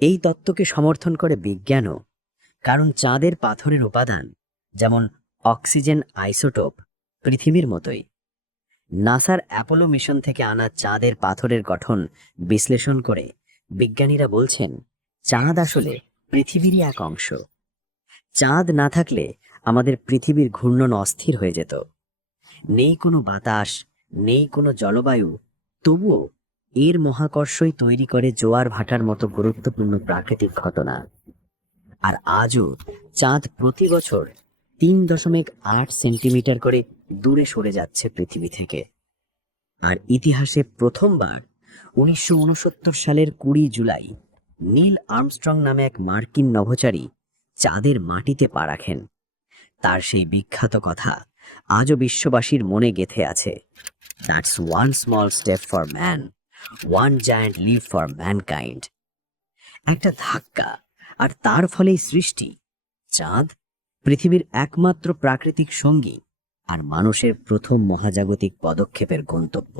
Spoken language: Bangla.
এই তত্ত্বকে সমর্থন করে বিজ্ঞানও, কারণ চাঁদের পাথরের উপাদান যেমন অক্সিজেন আইসোটোপ পৃথিবীর মতোই। নাসার অ্যাপোলো মিশন থেকে আনা চাঁদের পাথরের গঠন বিশ্লেষণ করে বিজ্ঞানীরা বলছেন চাঁদ আসলে পৃথিবীরই এক অংশ। চাঁদ না থাকলে আমাদের পৃথিবীর ঘূর্ণন অস্থির হয়ে যেত। নেই কোনো বাতাস, নেই কোনো জলবায়ু, তবুও এর মহাকর্ষই তৈরি করে জোয়ার ভাটার মতো গুরুত্বপূর্ণ প্রাকৃতিক ঘটনা। আর আজও চাঁদ প্রতি বছর ৩.৮ সেন্টিমিটার করে দূরে সরে যাচ্ছে পৃথিবী থেকে। আর ইতিহাসে প্রথমবার ১৯৬৯ সালের ২০ জুলাই নীল আর্মস্ট্রং নামে এক মার্কিন নভোচারী চাঁদের মাটিতে পা রাখেন। তার সেই বিখ্যাত কথা আজও বিশ্ববাসীর মনে গেঁথে আছে, that's one small step for man, one giant leap for mankind. একটা ধাক্কা, আর তার ফলেই সৃষ্টি চাঁদ, পৃথিবীর একমাত্র প্রাকৃতিক সঙ্গী আর মানুষের প্রথম মহাজাগতিক পদক্ষেপের গন্তব্য।